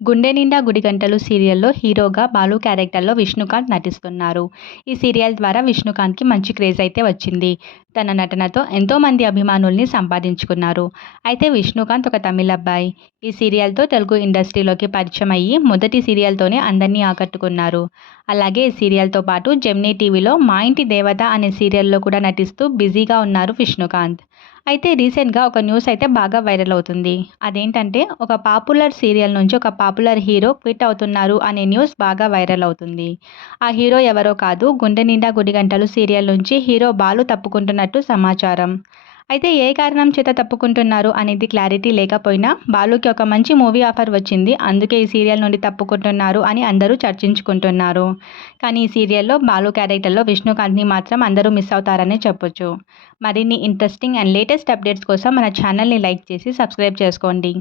గుండె నిండా గుడి గంటలు సీరియల్లో హీరోగా బాలు క్యారెక్టర్లో విష్ణుకాంత్ నటిస్తున్నారు. ఈ సీరియల్ ద్వారా విష్ణుకాంత్కి మంచి క్రేజ్ అయితే వచ్చింది. తన నటనతో ఎంతోమంది అభిమానుల్ని సంపాదించుకున్నారు. అయితే విష్ణుకాంత్ ఒక తమిళ అబ్బాయి. ఈ సీరియల్తో తెలుగు ఇండస్ట్రీలోకి పరిచయం అయ్యి మొదటి సీరియల్తోనే అందరినీ ఆకట్టుకున్నారు. అలాగే ఈ సీరియల్తో పాటు జెమ్నీ టీవీలో మా ఇంటి దేవత అనే సీరియల్లో కూడా నటిస్తూ బిజీగా ఉన్నారు విష్ణుకాంత్. అయితే రీసెంట్గా ఒక న్యూస్ అయితే బాగా వైరల్ అవుతుంది. అదేంటంటే ఒక పాపులర్ సీరియల్ నుంచి ఒక పాపులర్ హీరో క్విట్ అవుతున్నారు అనే న్యూస్ బాగా వైరల్ అవుతుంది. ఆ హీరో ఎవరో కాదు గుండె నిండా గుడి గంటలు సీరియల్ నుంచి హీరో బాలు తప్పుకుంటున్నట్టు సమాచారం. అయితే ఏ కారణం చేత తప్పుకుంటున్నారు అనేది క్లారిటీ లేకపోయినా బాలుకి ఒక మంచి మూవీ ఆఫర్ వచ్చింది. అందుకే ఈ సీరియల్ నుండి తప్పుకుంటున్నారు అని అందరూ చర్చించుకుంటున్నారు. కానీ ఈ సీరియల్లో బాలు క్యారెక్టర్లో విష్ణుకాంత్ని మాత్రం అందరూ మిస్ అవుతారనే చెప్పొచ్చు. మరిన్ని ఇంట్రెస్టింగ్ అండ్ లేటెస్ట్ అప్డేట్స్ కోసం మన ఛానల్ని లైక్ చేసి సబ్స్క్రైబ్ చేసుకోండి.